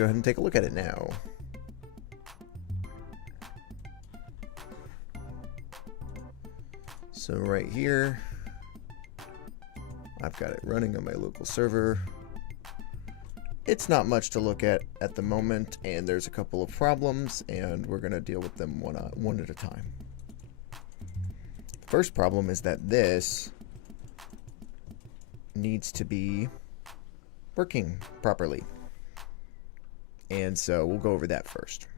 go ahead and take a look at it now. So right here, I've got it running on my local server. It's not much to look at the moment, and there's a couple of problems, and we're going to deal with them one at a time. First problem is that this needs to be working properly. And so we'll go over that first.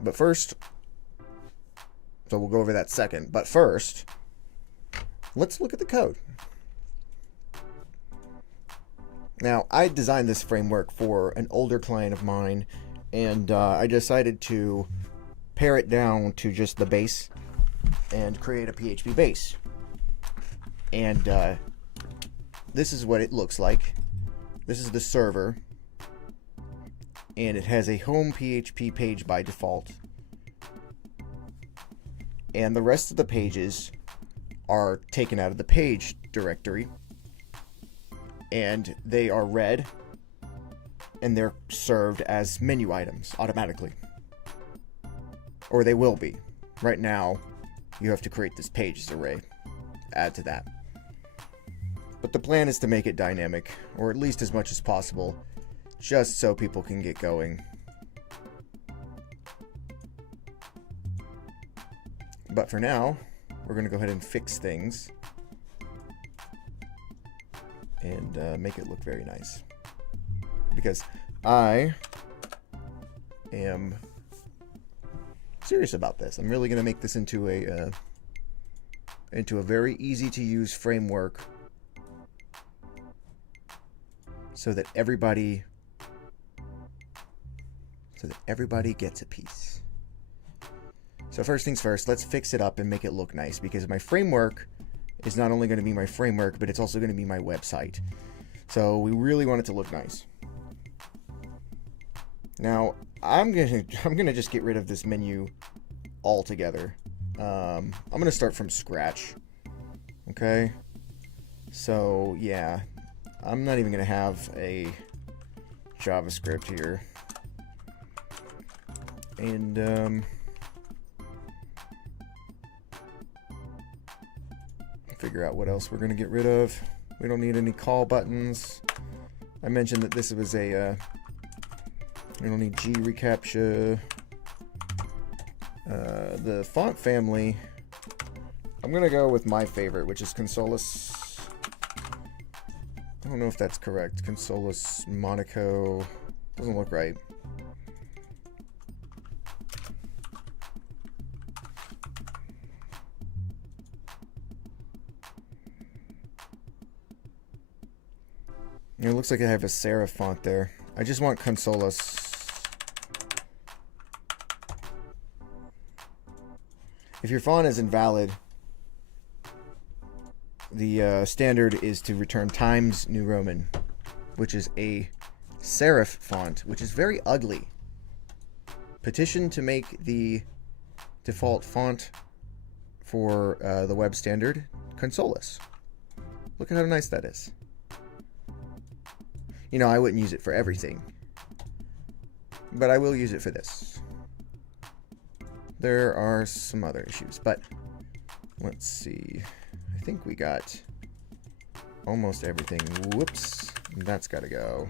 But first, so we'll go over that second. But first, let's look at the code. Now, I designed this framework for an older client of mine, and I decided to pare it down to just the base and create a PHP base. And this is what it looks like. This is the server, and it has a home PHP page by default. And the rest of the pages are taken out of the page directory, and they are read, and they're served as menu items automatically. Or they will be. Right now, you have to create this pages array. Add to that. But the plan is to make it dynamic, or at least as much as possible, just so people can get going. But for now, we're going to go ahead and fix things and make it look very nice. Because I am serious about this. I'm really going to make this into a very easy to use framework so that everybody gets a piece. So first things first, let's fix it up and make it look nice, because my framework is not only going to be my framework, but it's also going to be my website. So we really want it to look nice. Now, I'm gonna just get rid of this menu altogether. I'm gonna start from scratch. Okay. So yeah, I'm not even gonna have a JavaScript here. And figure out what else we're gonna get rid of. We don't need any call buttons. I mentioned that this was a we don't need G reCAPTCHA. The font family, I'm gonna go with my favorite, which is Consolus. I don't know if that's correct. Consolus Monaco. Doesn't look right. It looks like I have a serif font there. I just want Consolus. If your font is invalid, the standard is to return Times New Roman, which is a serif font, which is very ugly. Petition to make the default font for the web standard Consolus. Look at how nice that is. You know, I wouldn't use it for everything, but I will use it for this. There are some other issues, but let's see. I think we got almost everything. Whoops, that's got to go.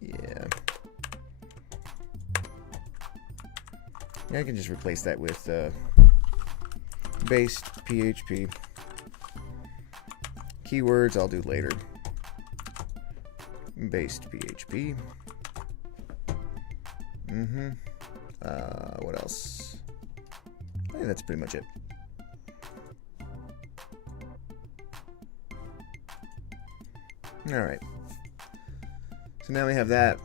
Yeah. I can just replace that with based PHP. Keywords I'll do later. Based PHP. What else? I think that's pretty much it. All right. So now we have that.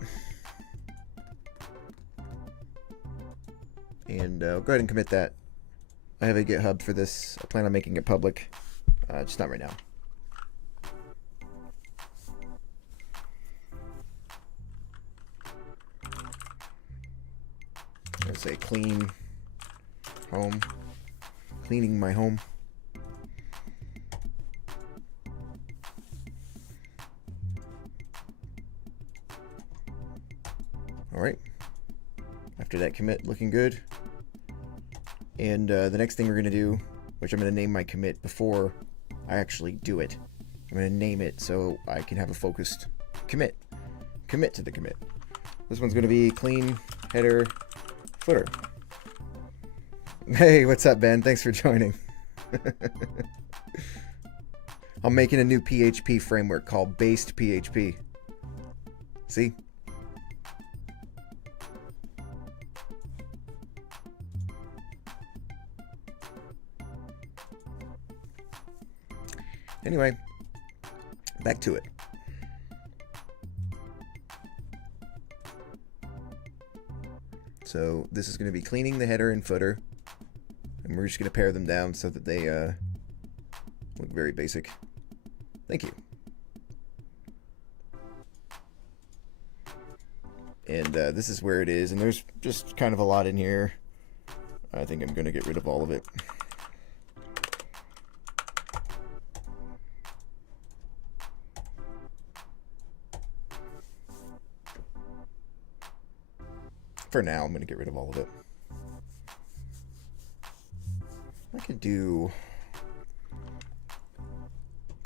And I'll go ahead and commit that. I have a GitHub for this. I plan on making it public. Just not right now. Let's say clean home. Cleaning my home. All right. After that commit, looking good. And the next thing we're going to do, which I'm going to name my commit before I actually do it. I'm going to name it so I can have a focused commit. Commit to the commit. This one's going to be clean header footer. Hey, what's up, Ben? Thanks for joining. I'm making a new PHP framework called Based PHP. See? Anyway, back to it. So this is going to be cleaning the header and footer, and we're just going to pare them down so that they look very basic. Thank you. And this is where it is, and there's just kind of a lot in here. I think I'm going to get rid of all of it. For now, I'm going to get rid of all of it. I could do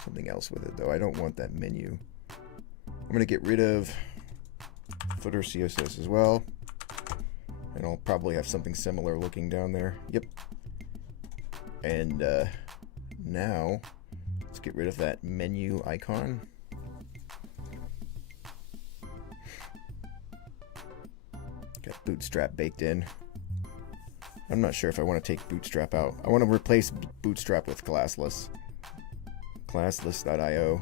something else with it, though. I don't want that menu. I'm going to get rid of footer CSS as well. And I'll probably have something similar looking down there. Yep. And now, let's get rid of that menu icon. Got Bootstrap baked in. I'm not sure if I want to take Bootstrap out. I want to replace Bootstrap with classless. Classless.io,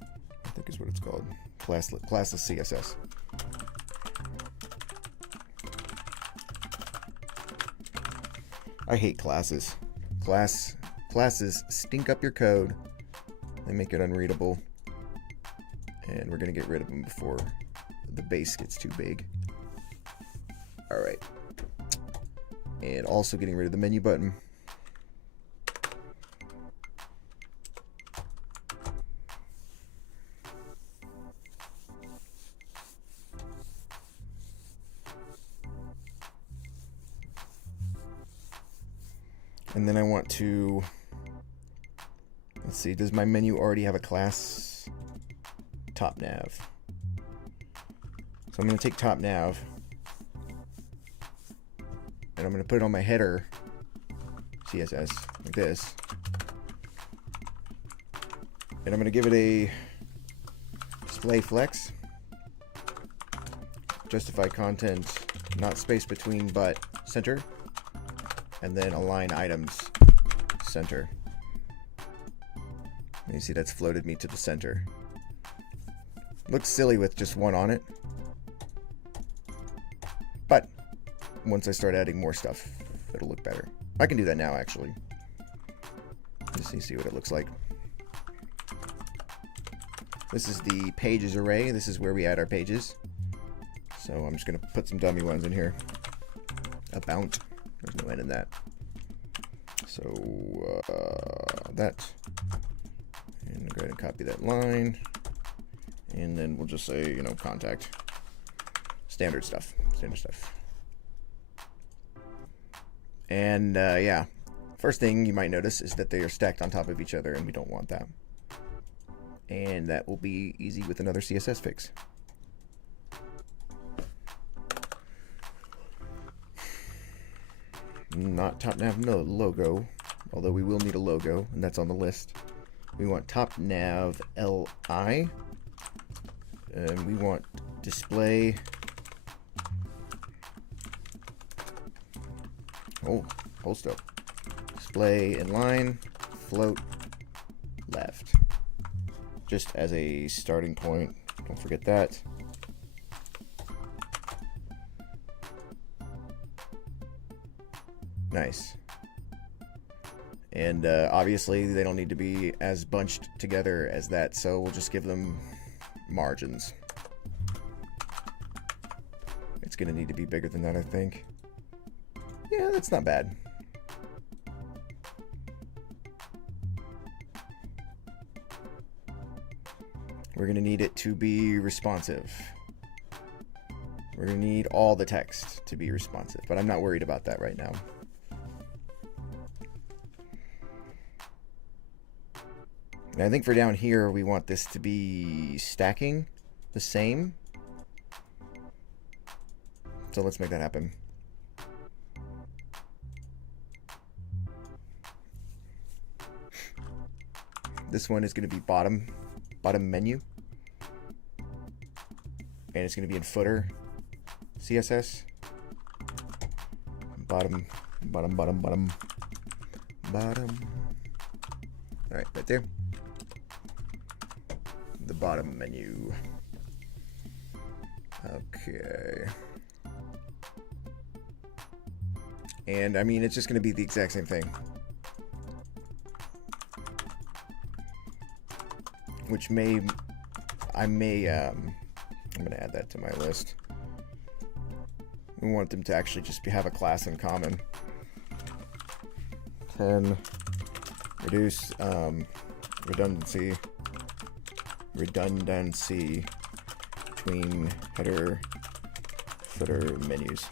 I think is what it's called. Classless CSS. I hate classes. Classes stink up your code. They make it unreadable. And we're going to get rid of them before the base gets too big. All right. And also getting rid of the menu button. And then I want to, let's see, does my menu already have a class? Top nav. So I'm going to take top nav. And I'm going to put it on my header CSS like this. And I'm going to give it a display flex. Justify content, not space between, but center. And then align items center. And you see that's floated me to the center. Looks silly with just one on it. But once I start adding more stuff, it'll look better. I can do that now, actually. Just see what it looks like. This is the pages array. This is where we add our pages. So I'm just going to put some dummy ones in here. About. There's no end in that. So that. And go ahead and copy that line. And then we'll just say, you know, contact. Standard stuff. Standard stuff. And yeah, first thing you might notice is that they are stacked on top of each other, and we don't want that. And that will be easy with another CSS fix. Not top nav no logo, although we will need a logo, and that's on the list. We want top nav li, and we want display. Oh, hold still. Display inline, float left. Just as a starting point. Don't forget that. Nice. And obviously they don't need to be as bunched together as that, so we'll just give them margins. It's going to need to be bigger than that, I think. Yeah, that's not bad. We're going to need it to be responsive. We're going to need all the text to be responsive, but I'm not worried about that right now. And I think for down here, we want this to be stacking the same. So let's make that happen. This one is going to be bottom menu. And it's going to be in footer CSS. Bottom. All right, right there. The bottom menu. Okay. And I mean, it's just going to be the exact same thing. Which I'm going to add that to my list. We want them to actually just have a class in common. 10, reduce redundancy between header, footer menus.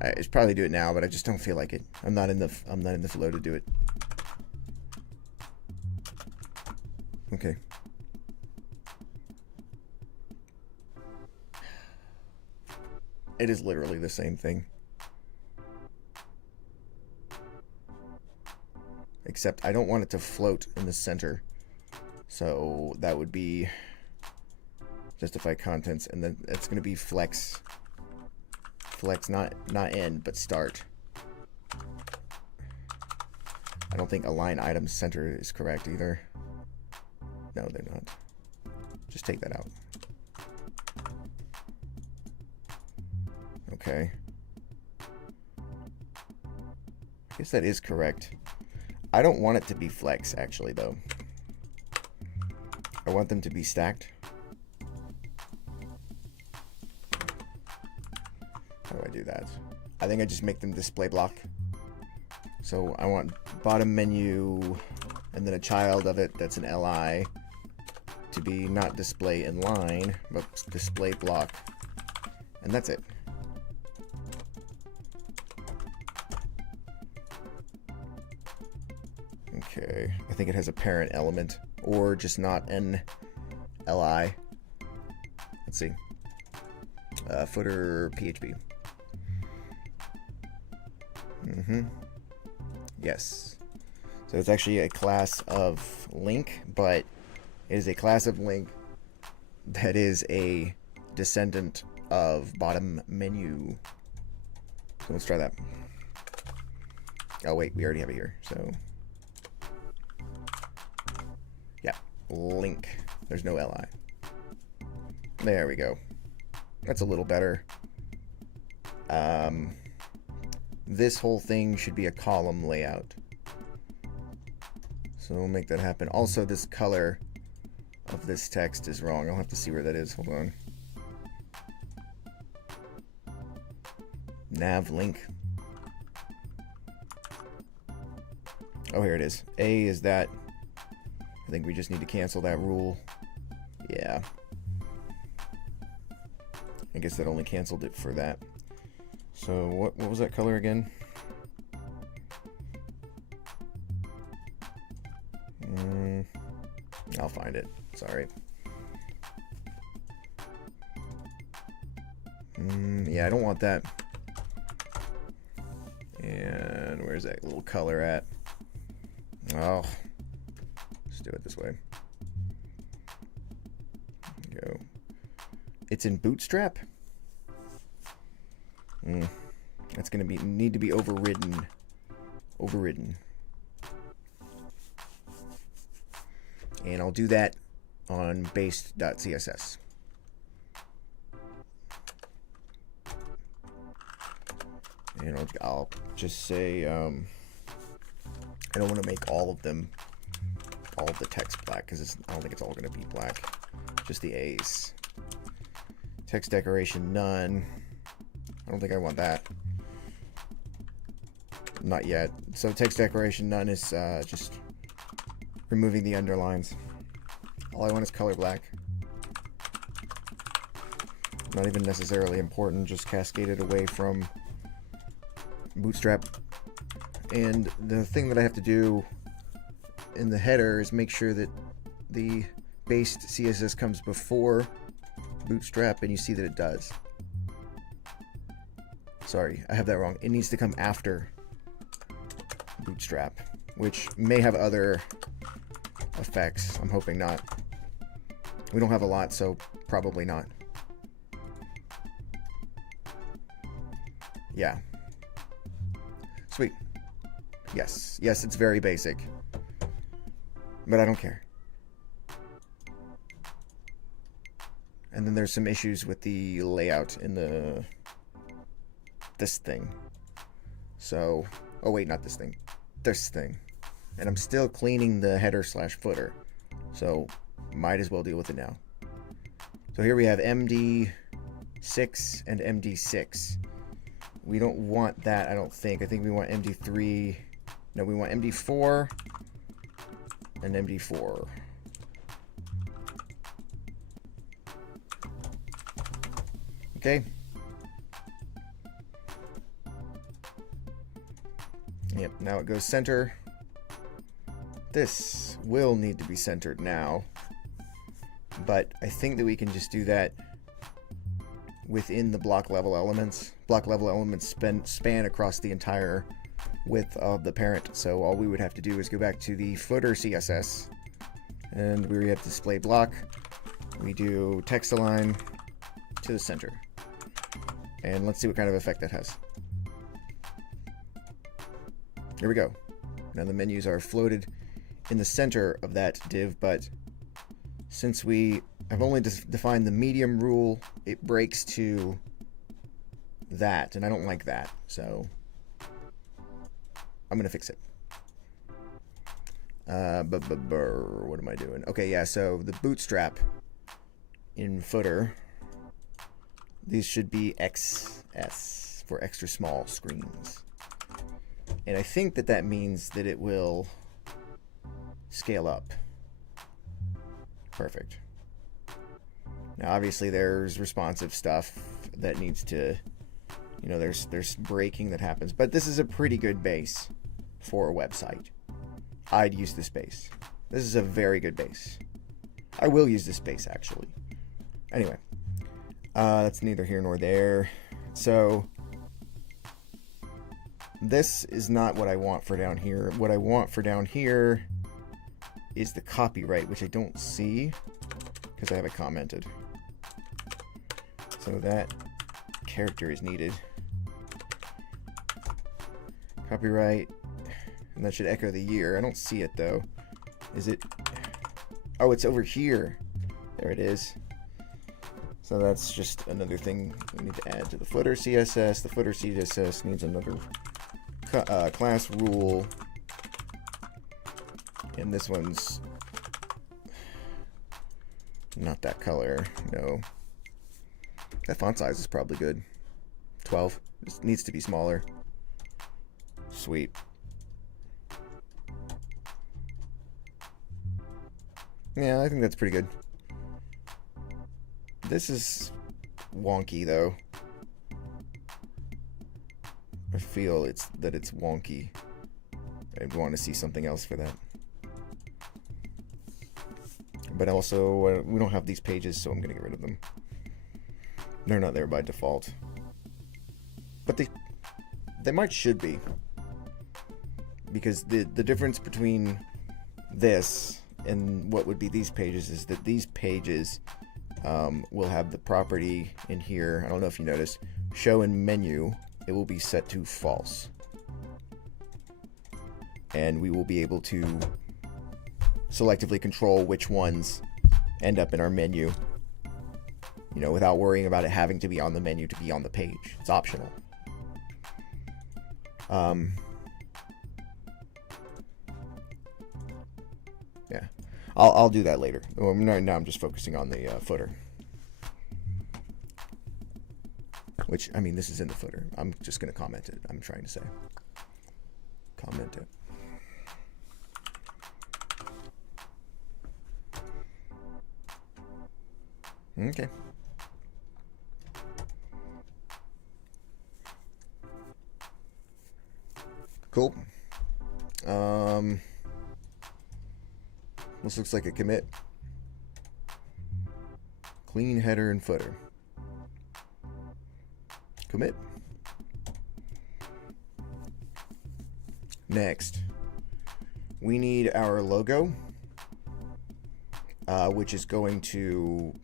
I should probably do it now, but I just don't feel like it. I'm not in the flow to do it. Okay. It is literally the same thing. Except I don't want it to float in the center. So that would be justify contents, and then it's going to be flex. Flex, not end, but start. I don't think align items center is correct either. No, they're not. Just take that out. Okay. I guess that is correct. I don't want it to be flex, actually, though. I want them to be stacked. How do I do that? I think I just make them display block. So I want bottom menu and then a child of it that's an LI to be not display in line, but display block. And that's it. Okay, I think it has a parent element, or just not an LI. Let's see. Footer PHP. Yes. So it's actually a class of link, but it is a class of link that is a descendant of bottom menu. So let's try that. Oh wait, we already have it here. So yeah, link. There's no LI. There we go. That's a little better. This whole thing should be a column layout. So we'll make that happen. Also, this color of this text is wrong. I'll have to see where that is. Hold on. Nav link. Oh, here it is. A is that. I think we just need to cancel that rule. Yeah. I guess that only canceled it for that. So what was that color again? I'll find it. Sorry. Yeah, I don't want that. And where's that little color at? Oh, let's do it this way. Go. It's in Bootstrap. That's gonna need to be overridden. And I'll do that on base.css. And I'll just say I don't want to make all of the text black, because I don't think it's all going to be black. Just the A's. Text decoration none. I don't think I want that. Not yet. So text decoration none is just removing the underlines. All I want is color black. Not even necessarily important, just cascaded away from Bootstrap. And the thing that I have to do in the header is make sure that the based CSS comes before Bootstrap, and you see that it does. Sorry, I have that wrong. It needs to come after Bootstrap, which may have other effects. I'm hoping not. We don't have a lot, so probably not. Yeah. Sweet. Yes. Yes, it's very basic. But I don't care. And then there's some issues with the layout in this thing. So, oh wait, not this thing. This thing. And I'm still cleaning the header/footer. So, might as well deal with it now. So here we have MD6 and MD6. We don't want that, I don't think. I think we want MD3. No, we want MD4 and MD4. Okay. Yep, now it goes center. This will need to be centered now, but I think that we can just do that within the block level elements. Block level elements span across the entire width of the parent, so all we would have to do is go back to the footer CSS, and we have display block. We do text align to the center, and let's see what kind of effect that has. Here we go. Now the menus are floated in the center of that div, but since we have only defined the medium rule, it breaks to that, and I don't like that, so I'm gonna fix it. What am I doing? Okay, yeah, so the bootstrap in footer, these should be XS for extra small screens. And I think that that means that it will scale up. Perfect. Now, obviously, there's responsive stuff that needs to, you know, there's breaking that happens. But this is a pretty good base for a website. I'd use this base. This is a very good base. I will use this base, actually. Anyway, that's neither here nor there. So this is not what I want for down here. What I want for down here is the copyright, which I don't see because I have it commented. So that character is needed. Copyright, and that should echo the year. I don't see it though. Is it? Oh, it's over here. There it is. So that's just another thing we need to add to the footer CSS. The footer CSS needs another class rule, and this one's not that color. No, that font size is probably good. 12. This needs to be smaller. Sweet. Yeah, I think that's pretty good. This is wonky though. I feel it's wonky. I'd want to see something else for that. But also, we don't have these pages, so I'm going to get rid of them. They're not there by default. But they should be. Because the difference between this and what would be these pages is that these pages will have the property in here. I don't know if you noticed. Show in menu. It will be set to false. And we will be able to selectively control which ones end up in our menu, you know, without worrying about it having to be on the menu to be on the page. It's optional. Yeah, I'll do that later. Well, right now I'm just focusing on the footer. Which, I mean, this is in the footer. I'm just going to comment it. I'm trying to say. Comment it. Okay. Cool. This looks like a commit. Clean header and footer. Commit. Next, we need our logo, which is going to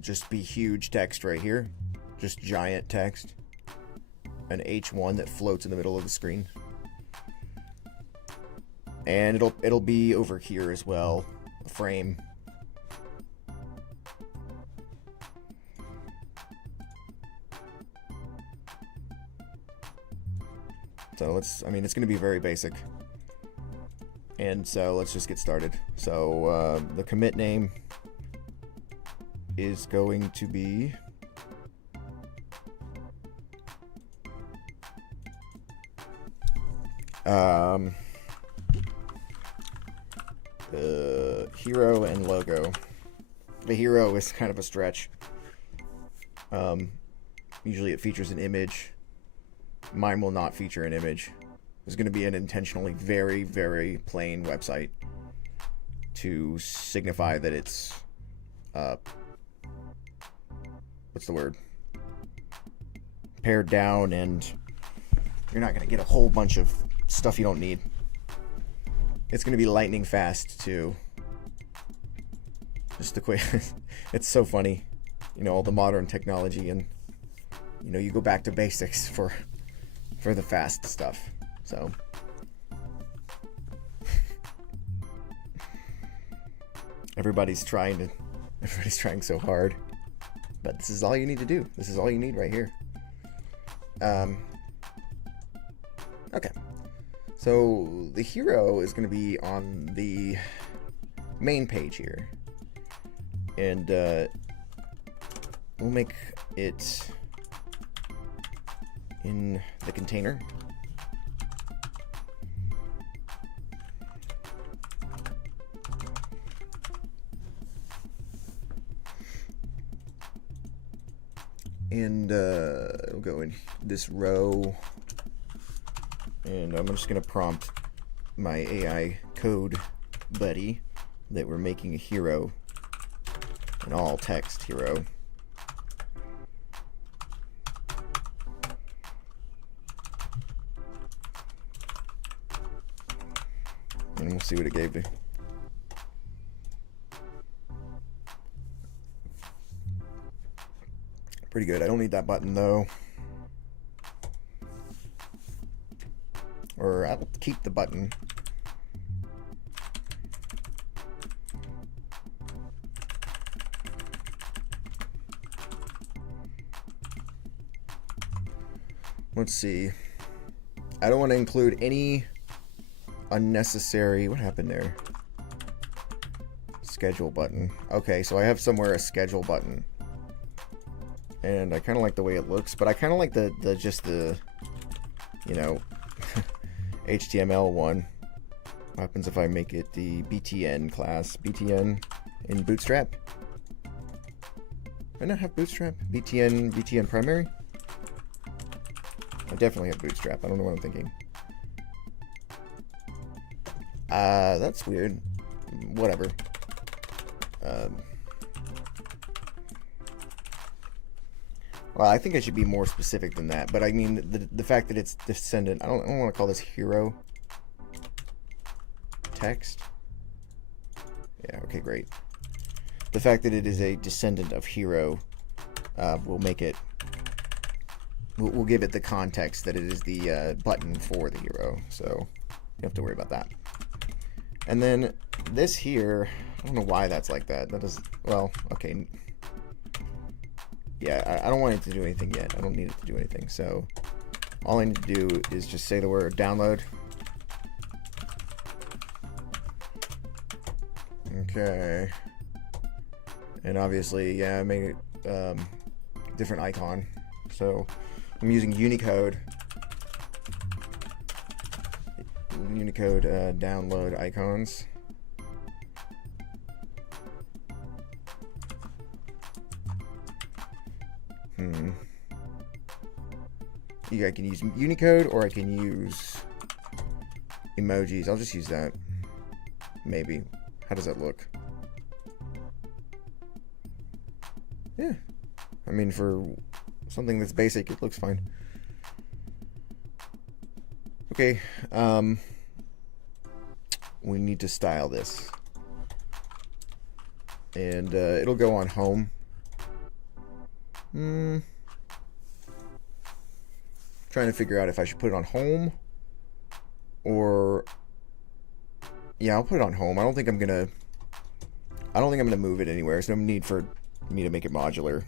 just be huge text right here. Just giant text. An H1 that floats in the middle of the screen. And it'll be over here as well, a frame. So it's going to be very basic. And so let's just get started. So the commit name is going to be hero and logo. The hero is kind of a stretch. Usually it features an image. Mine will not feature an image. It's going to be an intentionally very, very plain website to signify that it's what's the word? Pared down, and you're not going to get a whole bunch of stuff you don't need. It's going to be lightning fast too. Just a quick it's so funny, all the modern technology, and you go back to basics for the fast stuff. So everybody's trying so hard, but this is all you need to do. This is all you need right here. Okay, so the hero is going to be on the main page here, and we'll make it in the container. And we'll go in this row, and I'm just going to prompt my AI code buddy that we're making a hero, an all text hero. And we'll see what it gave me. Pretty good. I don't need that button though. Or I'll keep the button. Let's see. I don't want to include any unnecessary. What happened there? Schedule button. Okay, so I have somewhere a schedule button. And I kind of like the way it looks, but I kind of like the HTML one. What happens if I make it the BTN class? BTN in Bootstrap? I not have Bootstrap? BTN primary? I definitely have Bootstrap. I don't know what I'm thinking. That's weird. Whatever. Well, I think I should be more specific than that, but I mean the fact that it's descendant. I don't want to call this hero text. Yeah, okay, great. The fact that it is a descendant of hero will make it. We'll give it the context that it is the button for the hero, so you don't have to worry about that. And then this here, I don't know why that's like that. That is, well, okay. Yeah, I don't want it to do anything yet. I don't need it to do anything. So all I need to do is just say the word download. Okay. And obviously, yeah, I made it different icon. So I'm using Unicode. Unicode download icons. I can use Unicode or I can use emojis. I'll just use that. Maybe. How does that look? Yeah. I mean, for something that's basic, it looks fine. Okay. We need to style this. And it'll go on home. Trying to figure out if I should put it on home or yeah, I'll put it on home. I don't think I'm gonna move it anywhere. There's no need for me to make it modular.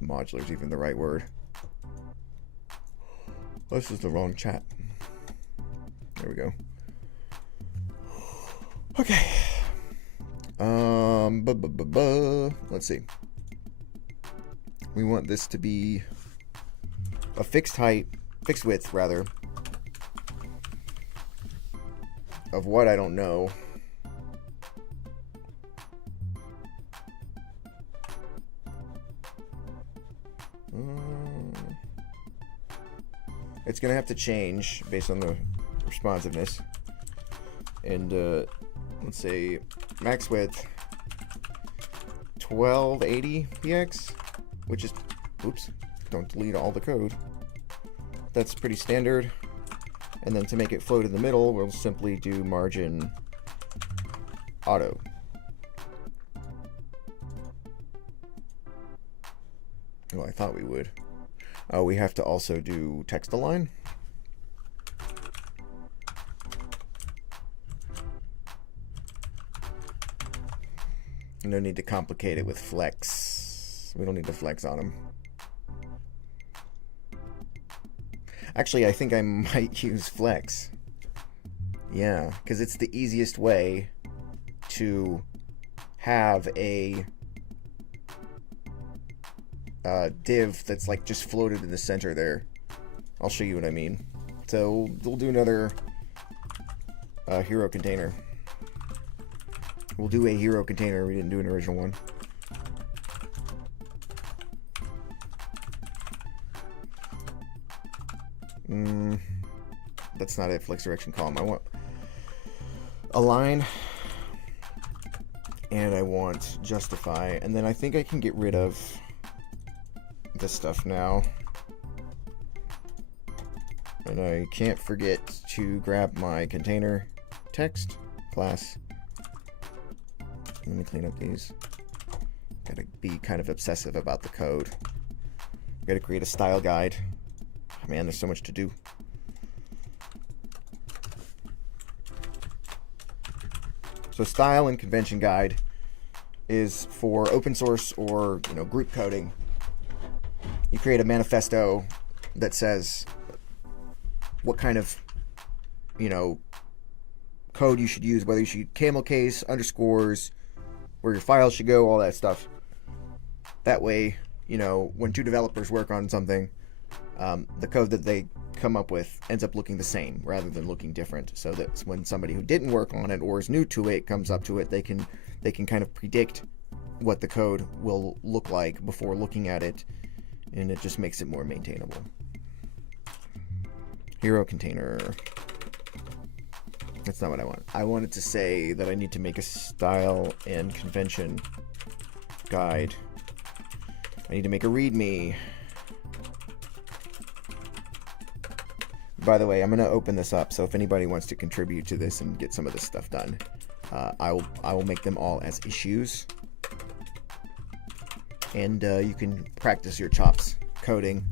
Modular is even the right word. This is the wrong chat. There we go. Okay. Let's see. We want this to be a fixed width rather, of what I don't know. It's gonna have to change based on the responsiveness. And let's say max width 1280 px, which is, oops, don't delete all the code. That's pretty standard. And then to make it float in the middle, we'll simply do margin auto. Well, I thought we would. Oh, we have to also do text align. No need to complicate it with flex. We don't need to flex on them. Actually, I think I might use flex. Yeah, because it's the easiest way to have a div that's like just floated in the center there. I'll show you what I mean. So we'll do another hero container. We'll do a hero container. We didn't do an original one. That's not it. Flex direction column. I want align, and I want justify, and then I think I can get rid of this stuff now. And I can't forget to grab my container text class. Let me clean up these. Gotta be kind of obsessive about the code. Gotta create a style guide. Man, there's so much to do. So style and convention guide is for open source or group coding. You create a manifesto that says what kind of code you should use, whether you should camel case, underscores, where your files should go, all that stuff. That way, when two developers work on something, the code that they come up with ends up looking the same rather than looking different. So that when somebody who didn't work on it or is new to it comes up to it, they can kind of predict what the code will look like before looking at it, and it just makes it more maintainable. Hero container. That's not what I want. I wanted to say that I need to make a style and convention guide. I need to make a README. By the way, I'm going to open this up, so if anybody wants to contribute to this and get some of this stuff done, I will make them all as issues. And you can practice your chops coding,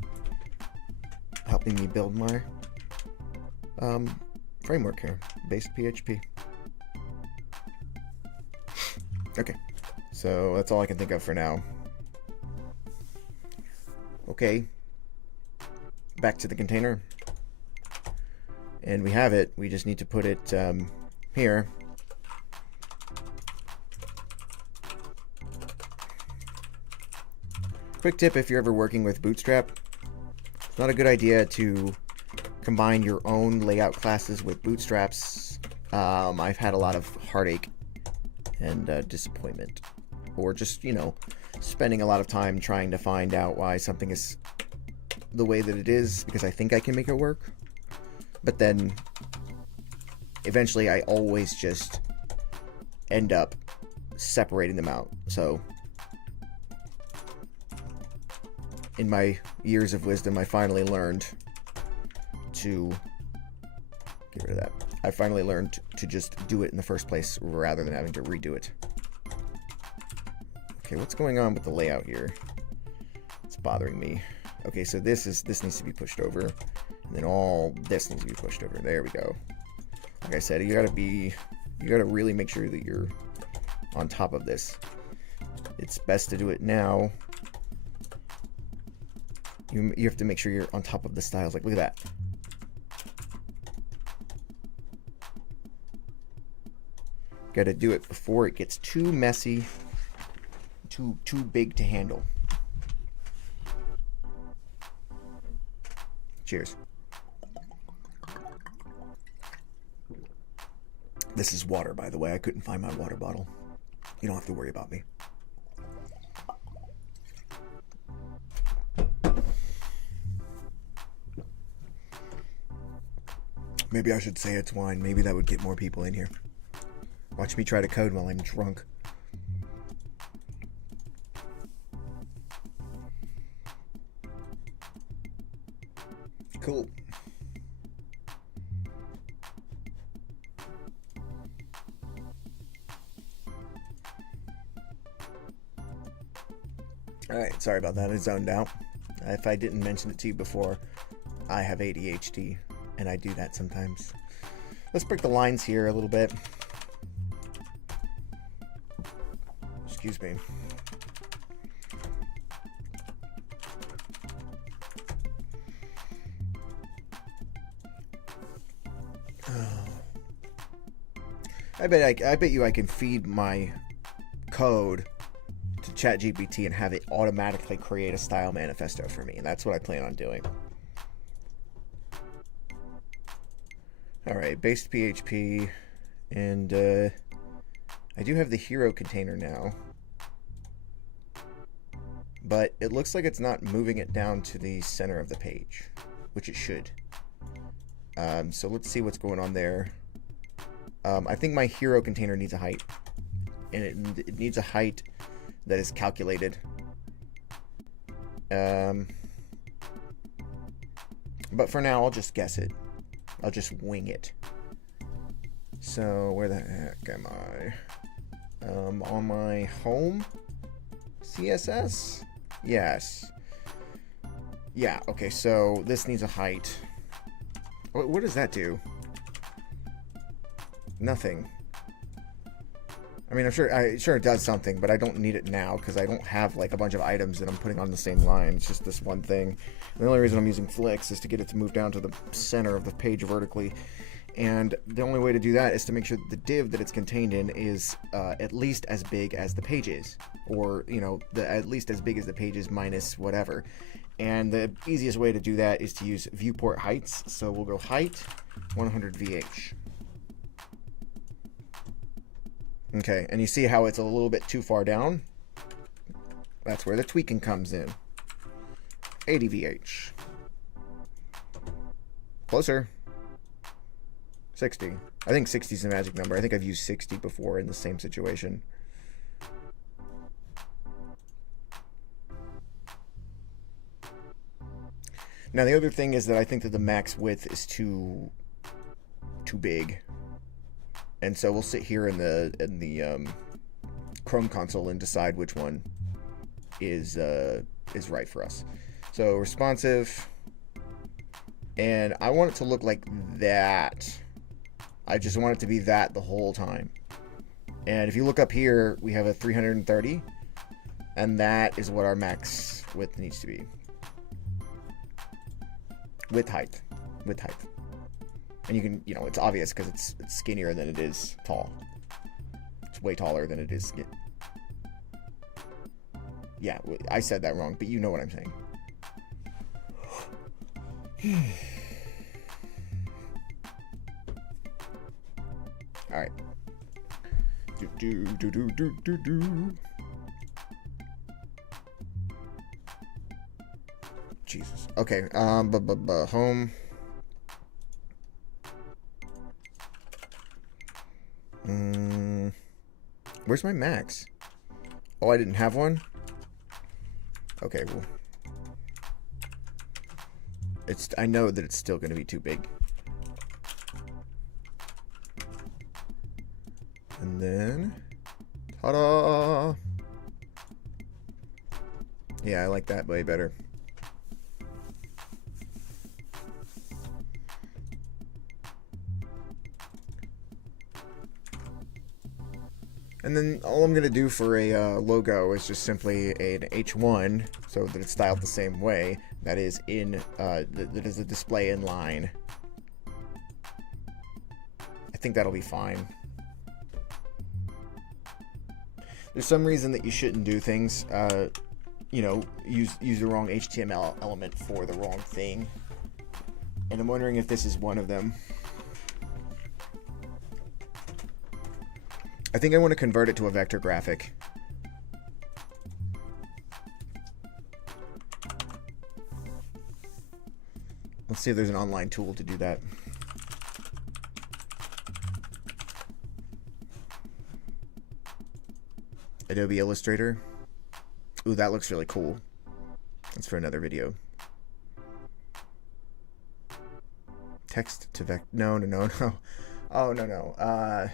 helping me build my framework here, based PHP. Okay, so that's all I can think of for now. Okay, back to the container. And we have it. We just need to put it here. Quick tip if you're ever working with Bootstrap, it's not a good idea to combine your own layout classes with Bootstraps. I've had a lot of heartache and disappointment, or just spending a lot of time trying to find out why something is the way that it is because I think I can make it work. But then eventually I always just end up separating them out. So in my years of wisdom, I finally learned to get rid of that. I finally learned to just do it in the first place rather than having to redo it. Okay, what's going on with the layout here? It's bothering me. Okay, so this needs to be pushed over, and then all this needs to be pushed over. There we go. Like I said, you gotta really make sure that you're on top of this. It's best to do it now. You have to make sure you're on top of the styles. Like, look at that. Got to do it before it gets too messy, too big to handle. Cheers. This is water, by the way. I couldn't find my water bottle. You don't have to worry about me. Maybe I should say it's wine. Maybe that would get more people in here. Watch me try to code while I'm drunk. Cool. Alright, sorry about that. I zoned out. If I didn't mention it to you before, I have ADHD, and I do that sometimes. Let's break the lines here a little bit. Excuse me. I bet you I can feed my code to ChatGPT and have it automatically create a style manifesto for me, and that's what I plan on doing. All right, based PHP, and I do have the hero container now, but it looks like it's not moving it down to the center of the page, which it should. So let's see what's going on there. I think my hero container needs a height, and it needs a height that is calculated. But for now, I'll just guess it. I'll just wing it. So where the heck am I? On my home CSS? Yes. Yeah, okay, so this needs a height. What does that do? Nothing. I mean, I'm sure it does something, but I don't need it now because I don't have like a bunch of items that I'm putting on the same line. It's just this one thing. And the only reason I'm using Flix is to get it to move down to the center of the page vertically. And the only way to do that is to make sure that the div that it's contained in is at least as big as the page is, or you know, at least as big as the page is minus whatever. And the easiest way to do that is to use viewport heights. So we'll go height 100 VH. Okay, and you see how it's a little bit too far down? That's where the tweaking comes in. 80 VH. Closer. 60. I think 60 is the magic number. I think I've used 60 before in the same situation. Now the other thing is that I think that the max width is too big. And so we'll sit here in the Chrome console and decide which one is right for us. So responsive, and I want it to look like that. I just want it to be that the whole time. And if you look up here, we have a 330, and that is what our max width needs to be. With height. And you can, you know, it's obvious because it's skinnier than it is tall. It's way taller than it is skin. Yeah, I said that wrong, but you know what I'm saying. All right. Jesus. Okay, home. Where's my max? Oh, I didn't have one? Okay, well. I know that it's still going to be too big. And then, ta-da! Yeah, I like that way better. And then all I'm going to do for a logo is just simply an H1, so that it's styled the same way. That is that is a display in line. I think that'll be fine. There's some reason that you shouldn't do things, you know, use the wrong HTML element for the wrong thing. And I'm wondering if this is one of them. I think I want to convert it to a vector graphic. Let's see if there's an online tool to do that. Adobe Illustrator. Ooh, that looks really cool. That's for another video. Text to vector. No. Oh, no.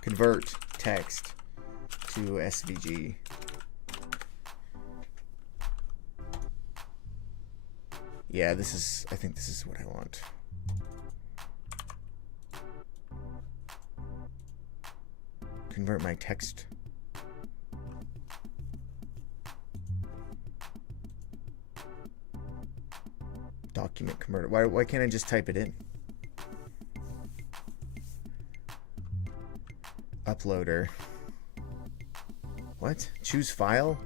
Convert text to SVG. Yeah, I think this is what I want. Convert my text. Document converter. Why can't I just type it in? Uploader. What? Choose file?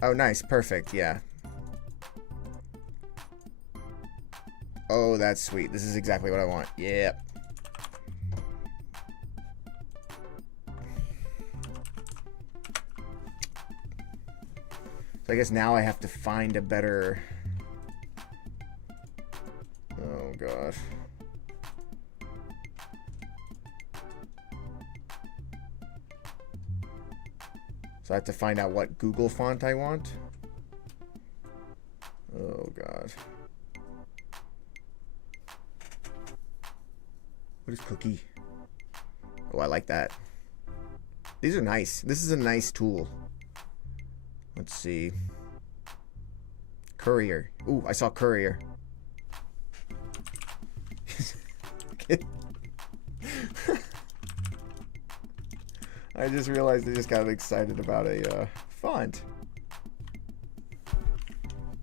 Oh, nice. Perfect. Yeah. Oh, that's sweet. This is exactly what I want. Yep. So I guess now I have to find a better... Oh, gosh. So I have to find out what Google font I want. Oh, God. What is cookie? Oh, I like that. These are nice. This is a nice tool. Let's see. Courier. Ooh, I saw Courier. I just realized I just got excited about a font.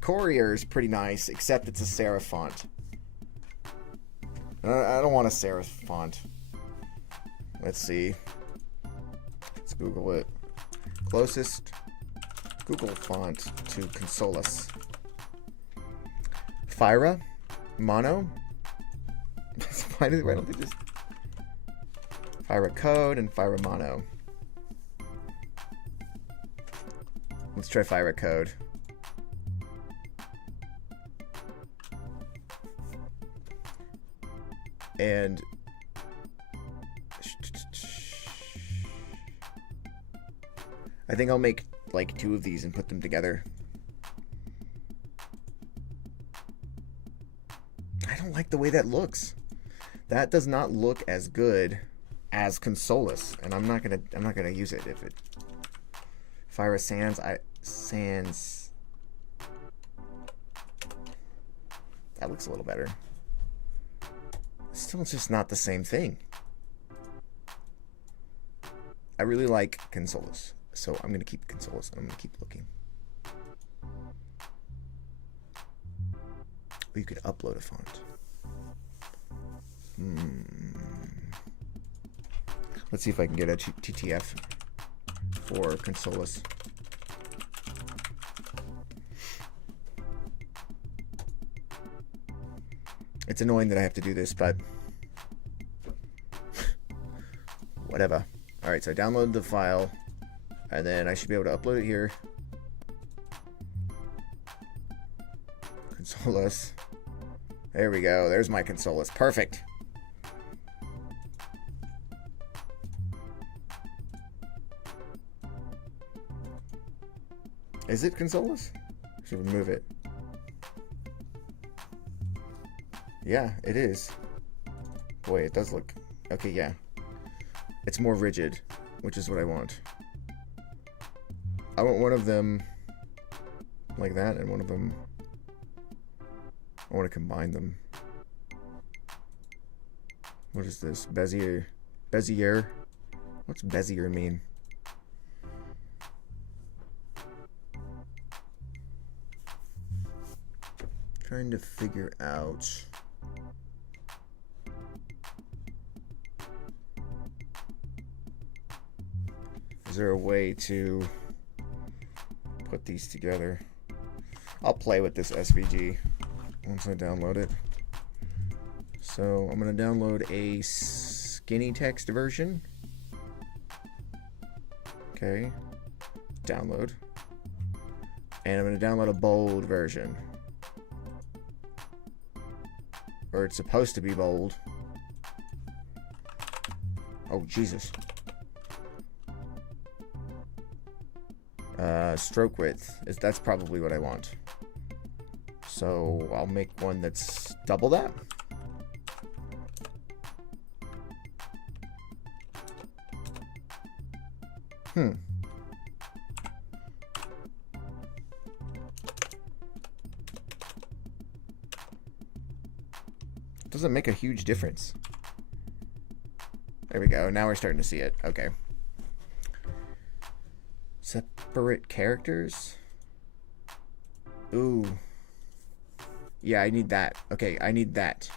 Courier is pretty nice, except it's a serif font. I don't want a serif font. Let's see. Let's Google it. Closest Google font to Consolus. Fira? Mono? Why don't they just... Fira Code and Fira Mono. Let's try Fira Code. And I think I'll make like 2 of these and put them together. I don't like the way that looks. That does not look as good as Consolus, and I'm not gonna use it if it. Fira Sans. That looks a little better. Still, it's just not the same thing. I really like Consolus, so I'm gonna keep Consolus, and I'm gonna keep looking. Or you could upload a font. Let's see if I can get a TTF for Consolus. It's annoying that I have to do this, but whatever. Alright, so I downloaded the file. And then I should be able to upload it here. Consolas. There we go. There's my Consolas. Perfect. Is it Consolas? I should remove it. Yeah, it is. Boy, it does look... Okay, yeah. It's more rigid, which is what I want. I want one of them like that, and one of them... I want to combine them. What is this? Bezier? Bezier? What's Bezier mean? Trying to figure out... Is there a way to put these together? I'll play with this SVG once I download it. So I'm going to download a skinny text version. Okay. Download. And I'm going to download a bold version. Or it's supposed to be bold. Oh, Jesus. Stroke width. That's probably what I want. So I'll make one that's double that. Doesn't make a huge difference. There we go. Now we're starting to see it. Okay. Separate characters? Ooh. Yeah, I need that. Okay, I need that.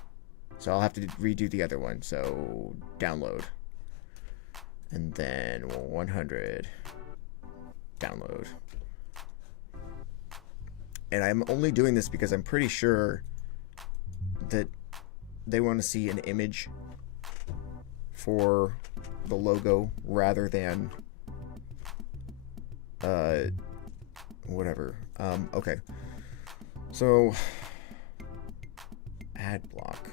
So I'll have to redo the other one. So download. And then 100. Download. And I'm only doing this because I'm pretty sure that they want to see an image for the logo rather than whatever. Okay. So ad block.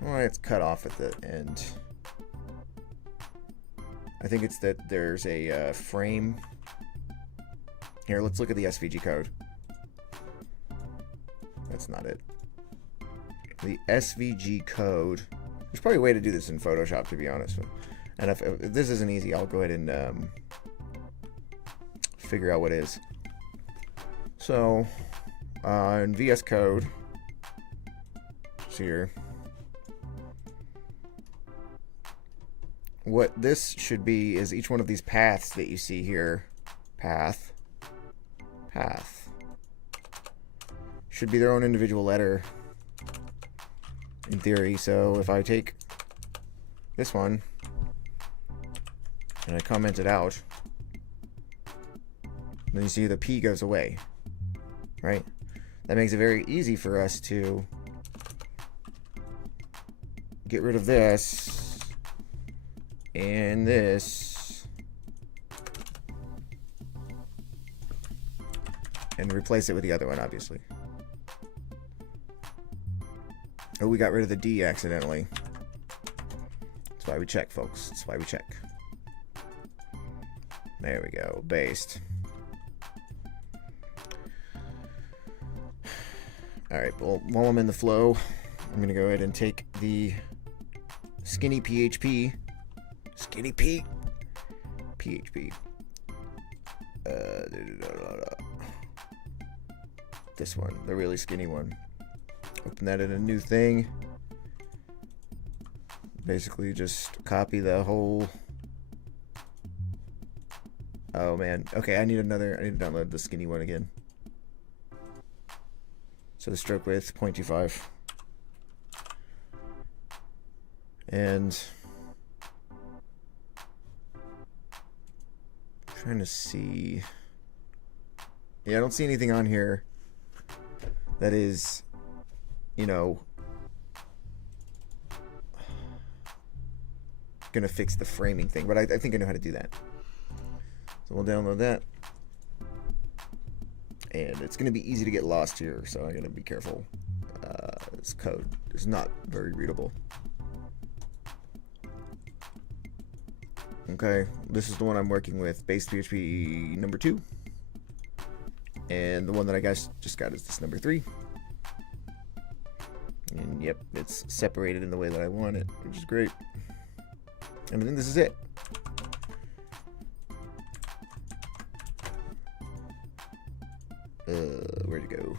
Well, it's cut off at the end. I think it's that there's a frame. Here, let's look at the SVG code. That's not it. The SVG code. There's probably a way to do this in Photoshop, to be honest. And if this isn't easy, I'll go ahead and figure out what it is. So, in VS Code, it's here. What this should be is each one of these paths that you see here. Path. Should be their own individual letter, in theory. So if I take this one and I comment it out, then you see the P goes away, right? That makes it very easy for us to get rid of this and this and replace it with the other one, obviously. Oh, we got rid of the D accidentally. That's why we check, folks. That's why we check. There we go. Based. Alright, well, while I'm in the flow, I'm going to go ahead and take the skinny PHP. Skinny P. PHP. This one. The really skinny one. Open that in a new thing. Basically just copy the whole... Oh man. Okay, I need to download the skinny one again. So the stroke width 0.25. And I'm trying to see Yeah, I don't see anything on here that is, you know, gonna fix the framing thing, but I think I know how to do that. So we'll download that. And it's gonna be easy to get lost here, so I gotta be careful. This code is not very readable. Okay, this is the one I'm working with, base PHP number 2. And the one that I just got is this number 3. And yep, it's separated in the way that I want it, which is great. And I think this is it. Where'd it go?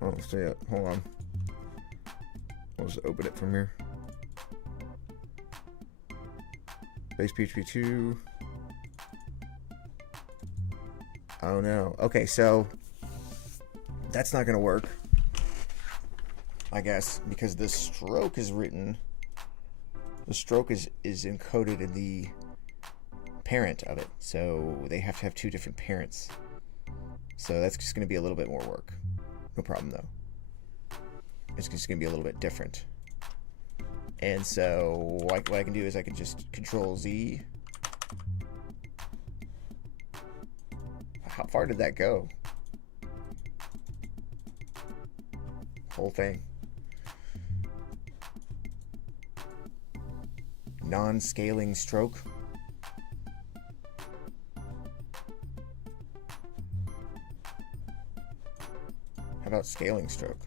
Oh, so yeah, hold on. I'll just open it from here. Base PHP 2. Oh no. Okay, so that's not gonna work, I guess, because the stroke is written. The stroke is encoded in the parent of it, so they have to have 2 different parents. So that's just going to be a little bit more work. No problem though. It's just going to be a little bit different. And so what I can do is I can just Control Z. How far did that go? Whole thing. Non-scaling stroke. How about scaling stroke?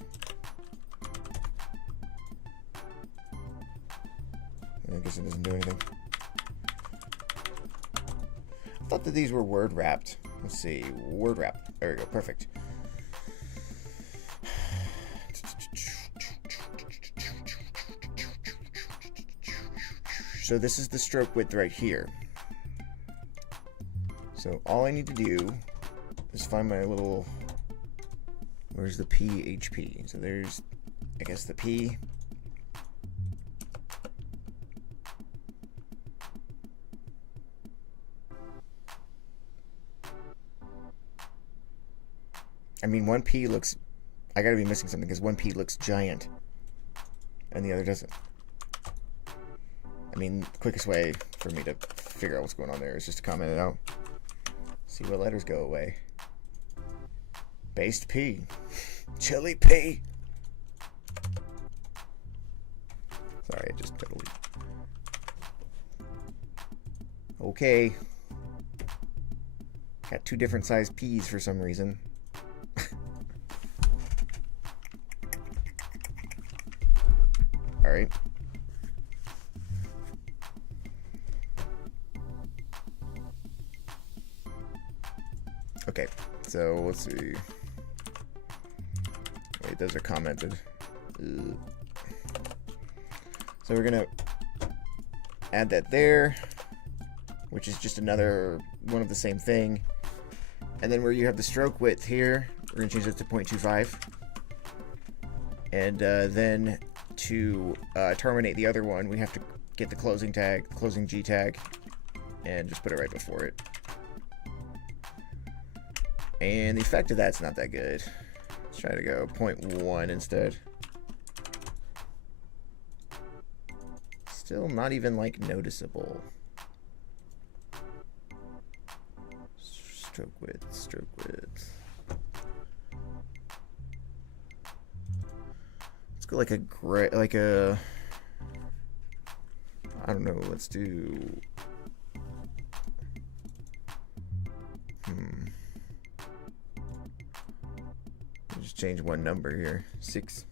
I guess it doesn't do anything. I thought that these were word wrapped. Let's see, word wrap. There we go, perfect. So this is the stroke width right here. So all I need to do is find my little, where's the PHP? So there's, I guess, the P. I mean, one P looks, I gotta be missing something because one P looks giant and the other doesn't. I mean, the quickest way for me to figure out what's going on there is just to comment it out. See what letters go away. Based P. Chili P. Sorry, I just totally. Okay. Got 2 different size P's for some reason. Alright. Okay, so let's see. Wait, those are commented. Ugh. So we're gonna add that there, which is just another one of the same thing. And then where you have the stroke width here, we're gonna change that to 0.25. And then to terminate the other one, we have to get the closing tag, closing G tag, and just put it right before it. And the effect of that's not that good. Let's try to go 0.1 instead. Still not even like noticeable. Stroke width, stroke width. Let's go like a gray, like a, I don't know, let's do, just change one number here, 6.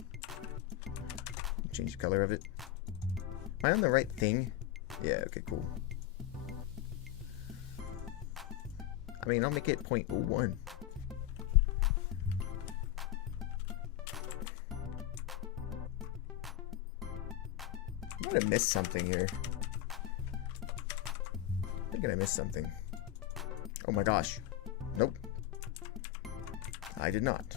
Change the color of it. Am I on the right thing? Yeah, okay, cool. I mean, I'll make it 0.01. I'm gonna miss something here. I think I missed something. Oh my gosh. Nope. I did not.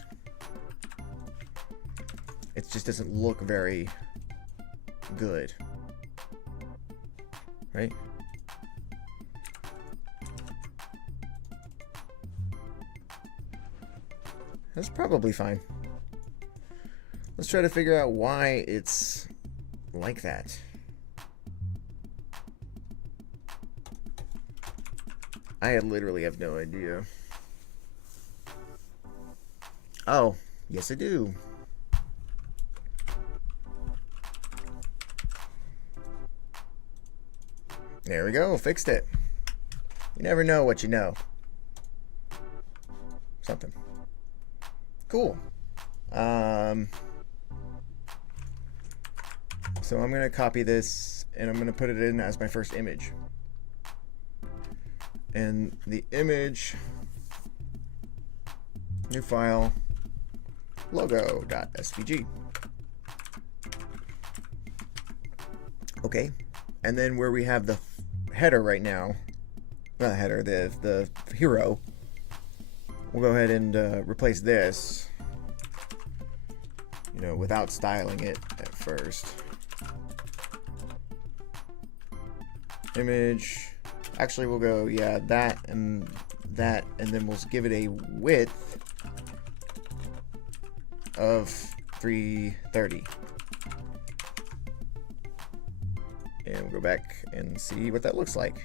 It just doesn't look very good. right? That's probably fine. Let's try to figure out why it's like that. I literally have no idea. Oh, yes I do. There we go, fixed it. You never know what you know. Something. Cool. So I'm gonna copy this and I'm gonna put it in as my first image. And the image, new file, logo.svg. Okay, and then where we have the header right now, not the header, the hero, we'll go ahead and replace this, you know, without styling it at first. Image, actually we'll go, yeah, that, and then we'll give it a width of 330. And we'll go back and see what that looks like.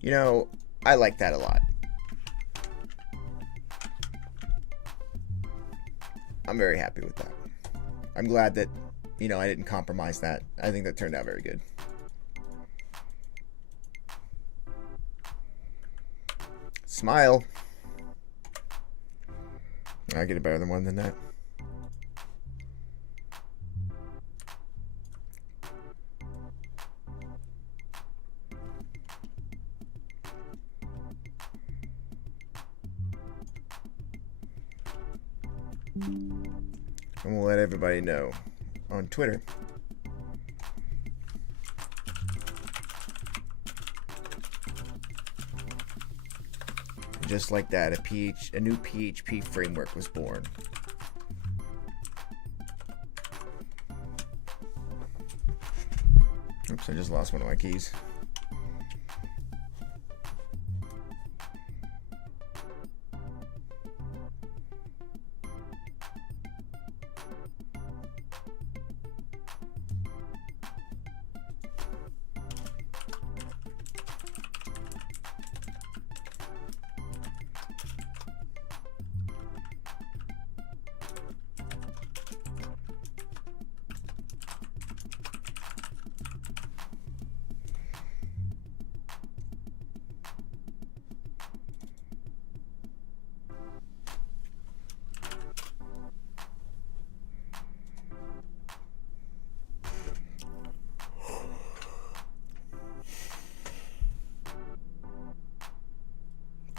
You know, I like that a lot. I'm very happy with that. I'm glad that, you know, I didn't compromise that. I think that turned out very good. Smile. I get a better one than that. And we'll let everybody know on Twitter. Just like that, a new PHP framework was born. Oops, I just lost one of my keys.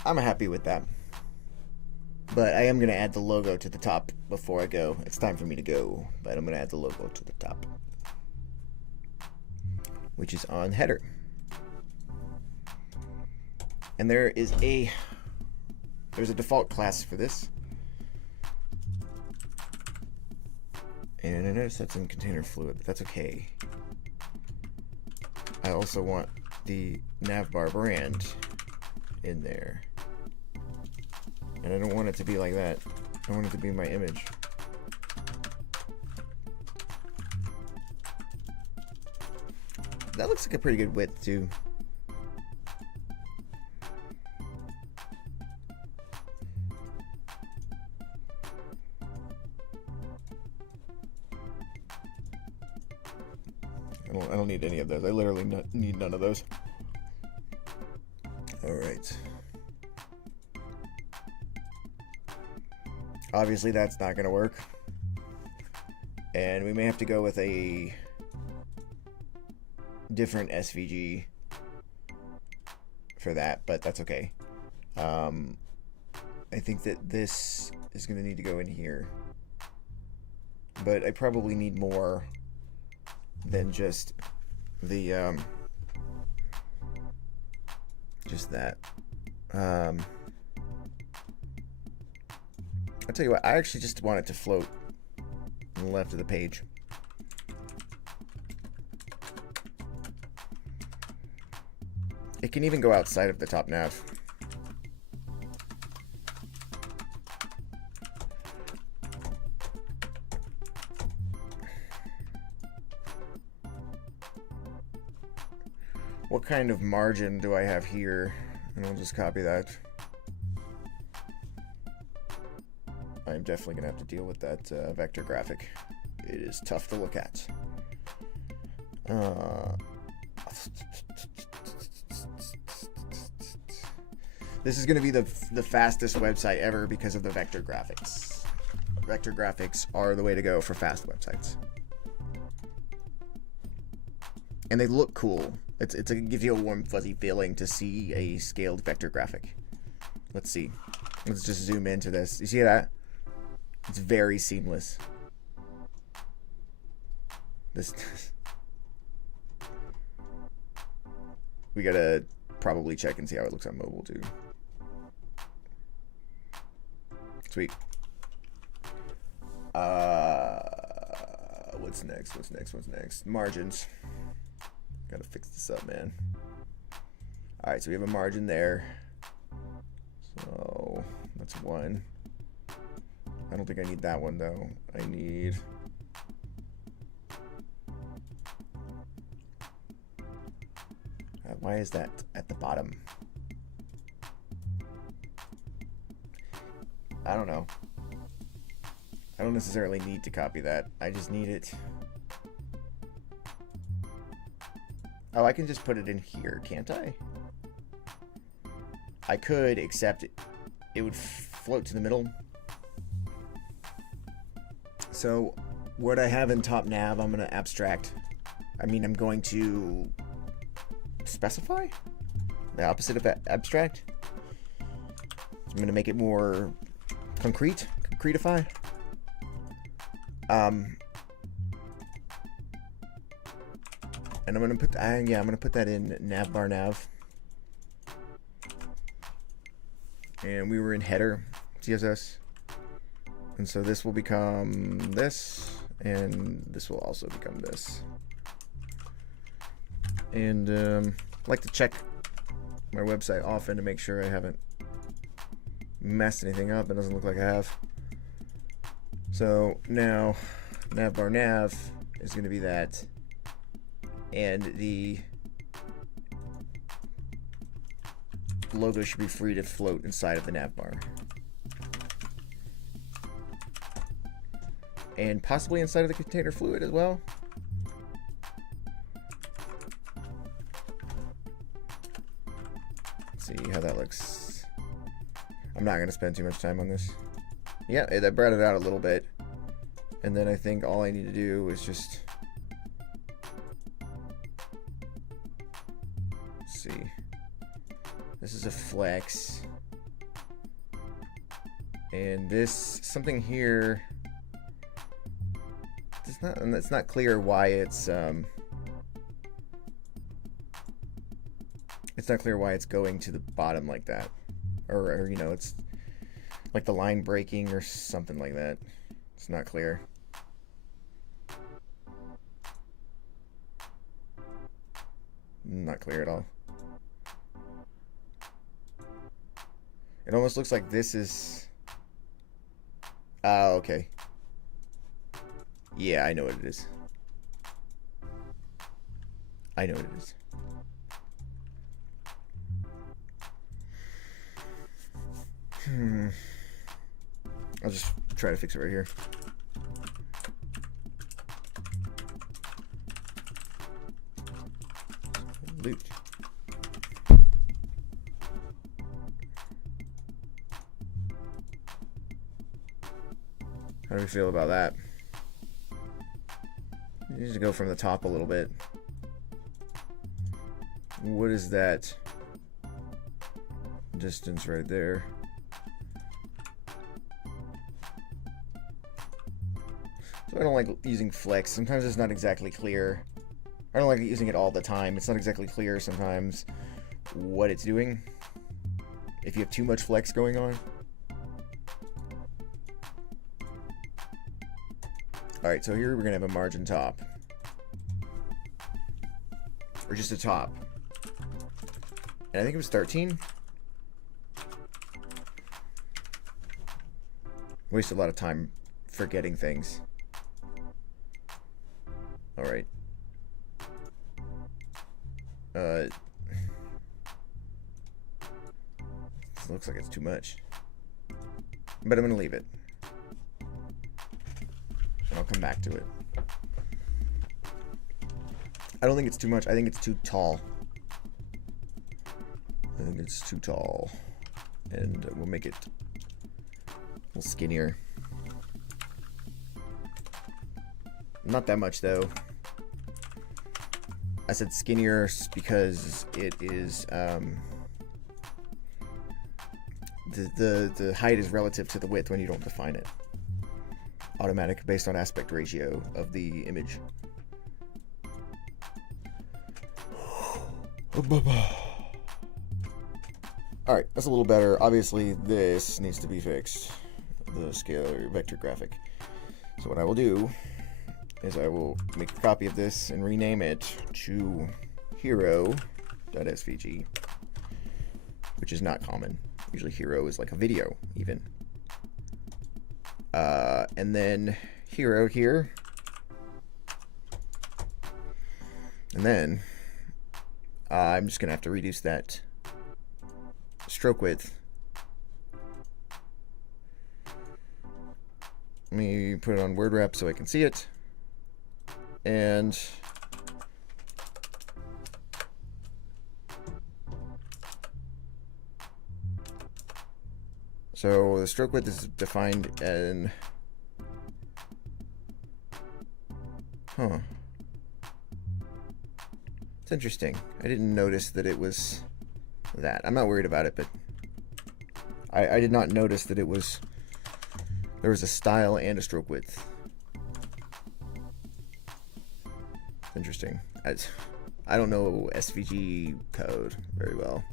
I'm happy with that. But I am going to add the logo to the top before I go. It's time for me to go, but I'm going to add the logo to the top, which is on header. And there's a default class for this. And I noticed that's in container fluid, but that's okay. I also want the navbar brand in there. And I don't want it to be like that. I want it to be my image. That looks like a pretty good width too. I don't need any of those. I literally need none of those. All right. Obviously, that's not going to work. And we may have to go with a different SVG for that, but that's okay. I think that this is going to need to go in here. But I probably need more than just the just that. I'll tell you what, I actually just want it to float on the left of the page. It can even go outside of the top nav. What kind of margin do I have here? And I'll just copy that. I'm definitely going to have to deal with that vector graphic. It is tough to look at. This is going to be the fastest website ever because of the vector graphics. Vector graphics are the way to go for fast websites. And they look cool. It gives you a warm, fuzzy feeling to see a scaled vector graphic. Let's see. Let's just zoom into this. You see that? It's very seamless. This we gotta probably check and see how it looks on mobile too. Sweet. What's next? What's next? What's next? Margins. Gotta fix this up, man. All right, so we have a margin there. So that's one. I don't think I need that one though. I need. Why is that at the bottom? I don't know. I don't necessarily need to copy that. I just need it. Oh, I can just put it in here, can't I? I could, except it would float to the middle. So what I have in top nav, I'm going to abstract. I'm going to specify the opposite of abstract. I'm going to make it more concretify. And I'm going to put I'm going to put that in navbar nav. And we were in header CSS. And so this will become this, and this will also become this. And I like to check my website often to make sure I haven't messed anything up. It doesn't look like I have. So now navbar nav is going to be that, and the logo should be free to float inside of the navbar. And possibly inside of the container fluid as well. Let's see how that looks. I'm not going to spend too much time on this. Yeah, that brought it out a little bit. And then I think all I need to do is just... Let's see. This is a flex. And this, something here... It's not clear why it's not clear why it's going to the bottom like that, or you know, it's like the line breaking or something like that. It's not clear. Not clear at all. It almost looks like this is. Oh, okay. Yeah, I know what it is. I know what it is. I'll just try to fix it right here. Loot. How do we feel about that? You just go from the top a little bit. What is that distance right there? So I don't like using flex. Sometimes it's not exactly clear. I don't like using it all the time. It's not exactly clear sometimes what it's doing if you have too much flex going on. Alright, so here we're going to have a margin top. Or just a top. And I think it was 13. Wasted a lot of time forgetting things. Alright. This looks like it's too much. But I'm gonna leave it. And I'll come back to it. I don't think it's too much. I think it's too tall. I think it's too tall. And we'll make it a little skinnier. Not that much, though. I said skinnier because it is, the height is relative to the width when you don't define it. Automatic based on aspect ratio of the image. Alright, that's a little better. Obviously, this needs to be fixed. The scalar vector graphic. So what I will do is I will make a copy of this and rename it to hero.svg, which is not common. Usually hero is like a video, even. And then hero here. And then I'm just going to have to reduce that stroke width. Let me put it on word wrap so I can see it. And so the stroke width is defined in It's interesting. I didn't notice that it was that. I'm not worried about it, but I did not notice that it was there was a style and a stroke width. Interesting. I don't know SVG code very well.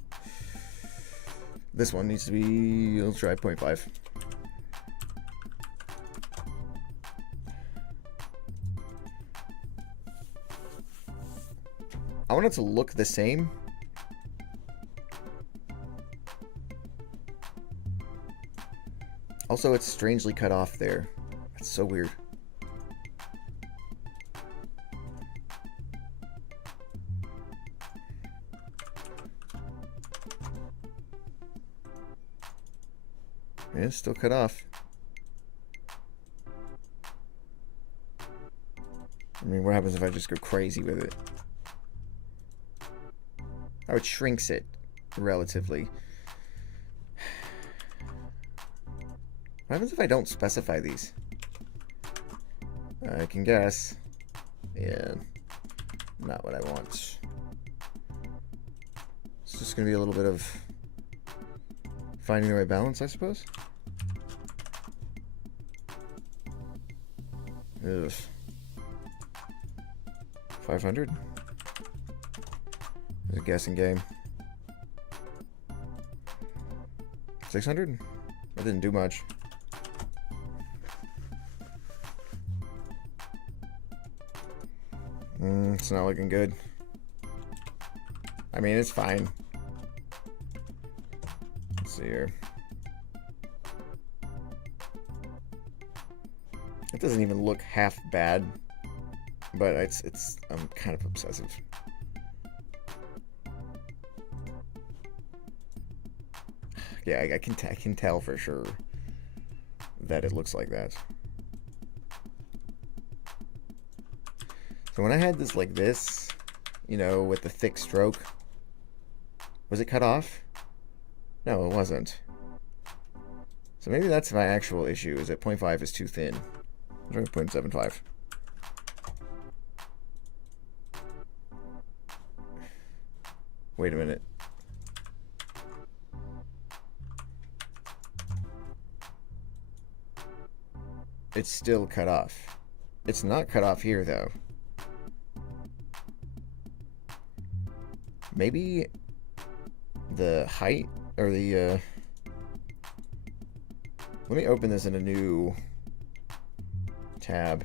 This one needs to be, let's try 0.5. I want it to look the same. Also, it's strangely cut off there. That's so weird. Yeah, it's still cut off. I mean, what happens if I just go crazy with it? Oh, it shrinks it relatively. What happens if I don't specify these? I can guess. Yeah, not what I want. It's just going to be a little bit of finding the right balance, I suppose. Ugh. 500? It's a guessing game. 600? That didn't do much. It's not looking good. I mean, it's fine. Let's see here. It doesn't even look half bad, but I'm kind of obsessive. Yeah, I can tell for sure that it looks like that. So when I had this like this, you know, with the thick stroke, was it cut off? No, it wasn't. So maybe that's my actual issue, is that 0.5 is too thin. I'm trying to put in 0.75. Wait a minute. It's still cut off. It's not cut off here, though. Maybe the height, or the, let me open this in a new tab.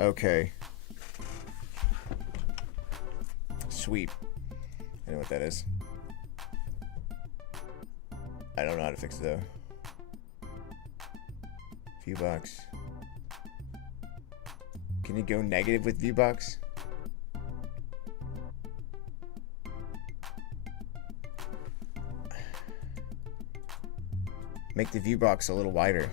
Okay. Sweet. I know what that is. I don't know how to fix it though. Viewbox. Can you go negative with Viewbox? Make the Viewbox a little wider.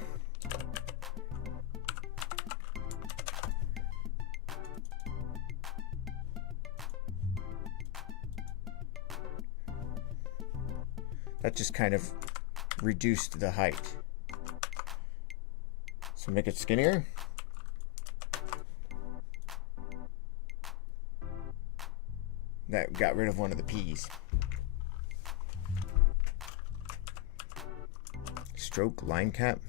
That just kind of reduced the height. So make it skinnier. That got rid of one of the P's. Stroke line cap.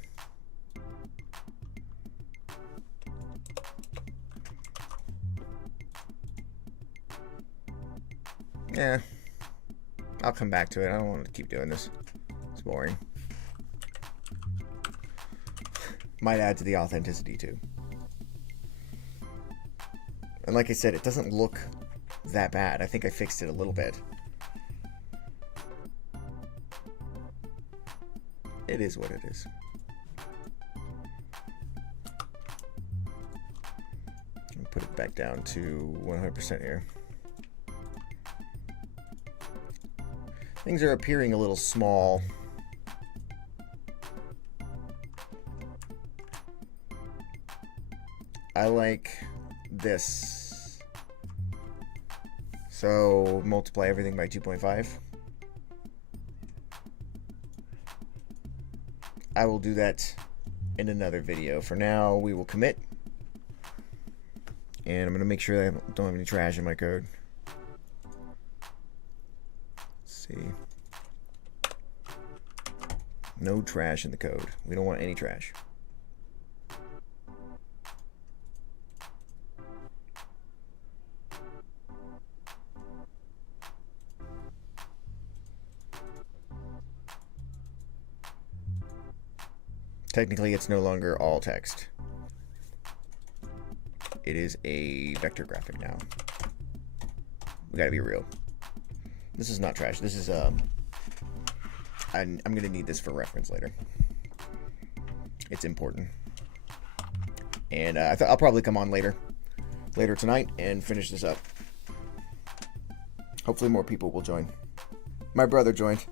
Yeah. I'll come back to it. I don't want to keep doing this. It's boring. Might add to the authenticity too. And like I said, it doesn't look that bad. I think I fixed it a little bit. It is what it is. I'll put it back down to 100% here. Things are appearing a little small. I like this. So multiply everything by 2.5. I will do that in another video. For now, we will commit. And I'm going to make sure that I don't have any trash in my code. Let's see. No trash in the code. We don't want any trash. Technically, it's no longer all text. It is a vector graphic now. We gotta be real. This is not trash. This is I'm gonna need this for reference later. It's important. And I'll probably come on later tonight and finish this up. Hopefully more people will join. My brother joined.